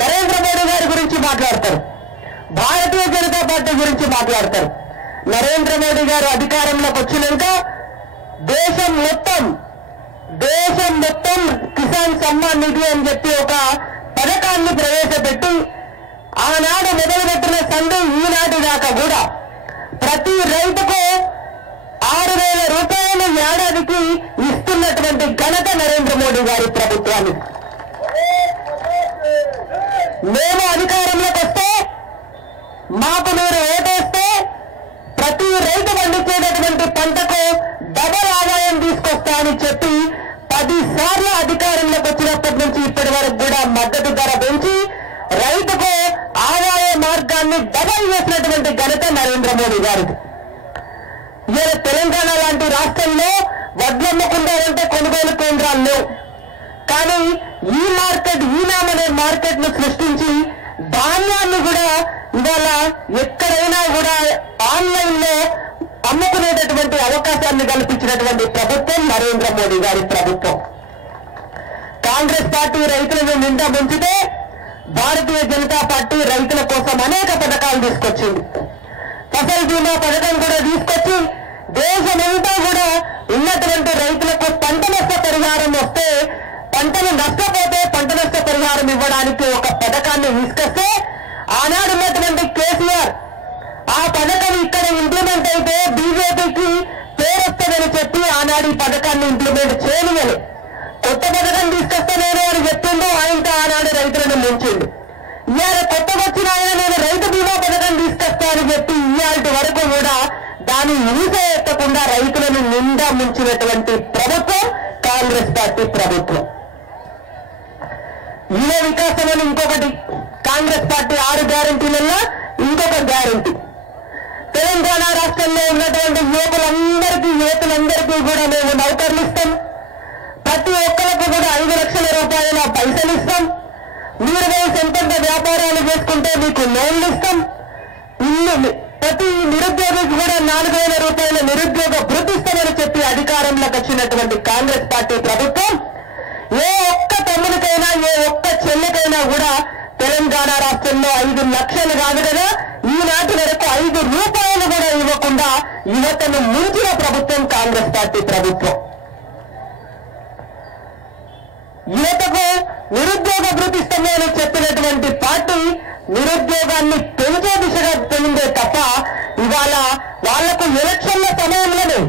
నరేంద్ర మోడీ గారి గురించి మాట్లాడతారు, భారతీయ జనతా పార్టీ గురించి మాట్లాడతారు. నరేంద్ర మోడీ గారు అధికారంలోకి వచ్చినాక దేశం మొత్తం కిసాన్ సమ్మాన్ నిధి అని చెప్పి ఒక పథకాన్ని ప్రవేశపెట్టి ఆనాడు మొదలుపెట్టిన సంధి ఈనాటి దాకా కూడా ప్రతి రైతుకు 6,000 రూపాయలు ఏడాదికి ఇస్తున్నటువంటి ఘనత నరేంద్ర మోడీ గారి ప్రభుత్వాన్ని. మేము అధికారంలోకి వస్తే, మాకు మీరు ఓటేస్తే ప్రతి రైతు పండించేటటువంటి పంటకు డబల్ ఆదాయం తీసుకొస్తా అని చెప్పి 10 సార్లు అధికారంలోకి వచ్చినప్పటి నుంచి ఇప్పటి వరకు కూడా మద్దతు ధర పెంచి రైతుకు ఆదాయ మార్గాన్ని డబల్ చేసినటువంటి ఘనత నరేంద్ర మోడీ గారికి. ఇవాళ తెలంగాణ లాంటి రాష్ట్రంలో వడ్లమ్మకుండాలంటే కొనుగోలు కేంద్రాలు లేవు. కానీ ఈ నామ్ అనే మార్కెట్ ను సృష్టించి ధాన్యాన్ని కూడా ఇవాళ ఎక్కడైనా కూడా ఆన్లైన్ లో అమ్ముకునేటటువంటి అవకాశాన్ని కల్పించినటువంటి ప్రభుత్వం నరేంద్ర మోడీ గారి ప్రభుత్వం. కాంగ్రెస్ పార్టీ రైతులను నిండా ముంచితే భారతీయ జనతా పార్టీ రైతుల కోసం అనేక పథకాలు తీసుకొచ్చింది. ఫసల్ బీమా పథకం కూడా తీసుకొచ్చి దేశమంతా కూడా ఉన్నటువంటి రైతులకు పంట నష్ట పరిహారం వస్తే, పంటను నష్టపోతే పంట నష్ట పరిహారం ఇవ్వడానికి ఒక పథకాన్ని తీసుకొస్తే ఆనాడు ఉన్నటువంటి కేసీఆర్ ఆ పథకం ఇక్కడ ఇంప్లిమెంట్ అయితే బీజేపీకి పేరొస్తుందని చెప్పి ఆనాడు ఈ పథకాన్ని ఇంప్లిమెంట్ చేయలేదు. కొత్త పథకం తీసుకొస్తానేను అని చెప్పిండు, ఆయనతో ఆనాడు రైతులను ముంచిండు. ఇవాళ కొత్తగా వచ్చిన ఆయన నేను రైతు బీమా పథకం తీసుకొస్తా అని చెప్పి ఇవాళ వరకు కూడా దాన్ని ఊస ఎత్తకుండా రైతులను నిండా ముంచినటువంటి ప్రభుత్వం కాంగ్రెస్ పార్టీ ప్రభుత్వం. యువ వికాసం అని ఇంకొకటి, కాంగ్రెస్ పార్టీ 6 గ్యారెంటీలలో ఇంకొక గ్యారెంటీ. తెలంగాణ రాష్ట్రంలో ఉన్నటువంటి యువతులందరికీ కూడా మేము నౌకర్లు ఇస్తాం, ప్రతి ఒక్కరికి కూడా 5 లక్షల రూపాయల పైసలు ఇస్తాం, మీరు సొంతంగా వ్యాపారాలు చేసుకుంటే మీకు లోన్లు ఇస్తాం, ప్రతి నిరుద్యోగికి కూడా 4,000 రూపాయల నిరుద్యోగ భృతి ఇస్తామని చెప్పి అధికారంలోకి వచ్చినటువంటి కాంగ్రెస్ పార్టీ ప్రభుత్వం ఏ ఒక్క తమ్మునికైనా ఏ ఒక్క చెల్లికైనా కూడా తెలంగాణ రాష్ట్రంలో 5 లక్షలు కాదు కదా, ఈనాటి వరకు 5 రూపాయలు కూడా ఇవ్వకుండా యువతను ముంచిన ప్రభుత్వం కాంగ్రెస్ పార్టీ ప్రభుత్వం. యువతకు నిరుద్యోగ భృతి ఇస్తామని చెప్పినటువంటి పార్టీ నిరుద్యోగాన్ని పెంచే దిశగా పెరిగిందే తప్ప ఇవాళ వాళ్లకు ఎలక్షన్ల సమయంలోనే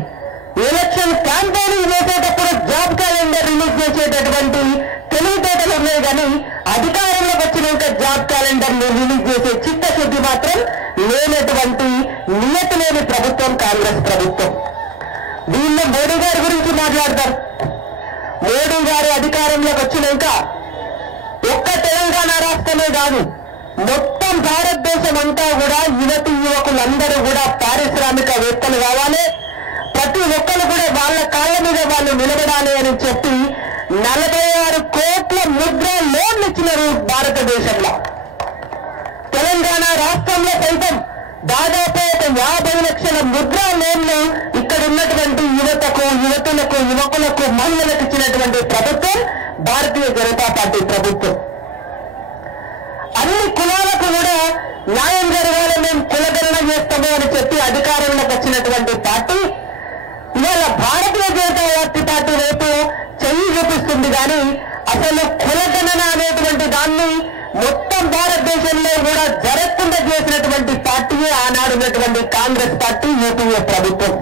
ఎలక్షన్ క్యాంపెయినింగ్ చేసేటప్పుడు జాబ్ క్యాలెండర్ రిలీజ్ చేసేటటువంటి తెలివితేటలు ఉన్నాయి. కానీ అధికారంలోకి వచ్చినాక జాబ్ క్యాలెండర్ ని రిలీజ్ చేసే చిత్తశుద్ధి మాత్రం లేనటువంటి నియతి లేని ప్రభుత్వం కాంగ్రెస్ ప్రభుత్వం. దీనిలో మోడీ గారి గురించి మాట్లాడతారు. మోడీ గారు అధికారంలోకి వచ్చినాక ఒక్క తెలంగాణ రాష్ట్రమే కాదు, మొత్తం భారతదేశం అంతా కూడా యువకులందరూ కూడా పారిశ్రామికవేత్తలు కావాలి, ప్రతి ఒక్కరు కూడా వాళ్ళ కాళ్ళ మీద వాళ్ళు నిలబడాలి అని చెప్పి 46 కోట్ల ముద్రా లోన్లు ఇచ్చినారు భారతదేశంలో. తెలంగాణ రాష్ట్రంలో సైతం దాదాపు 50 లక్షల ముద్రా లోన్లు ఇక్కడ ఉన్నటువంటి యువకులకు మహిళలకు ఇచ్చినటువంటి ప్రభుత్వం భారతీయ జనతా పార్టీ ప్రభుత్వం. అన్ని కులాలకు కూడా న్యాయం జరగాలని మేము కులగణన చేస్తాము అని చెప్పి అధికారంలోకి వచ్చినటువంటి పార్టీ ఇవాళ భారతీయ జనతా పార్టీ వైపు చెయ్యి చూపిస్తుంది. కానీ అసలు కులగణన అనేటువంటి దాన్ని మొత్తం భారతదేశంలో కూడా జరగకుండా చేసినటువంటి పార్టీయే ఆనాడు ఉన్నటువంటి కాంగ్రెస్ పార్టీ యూపీఏ ప్రభుత్వం.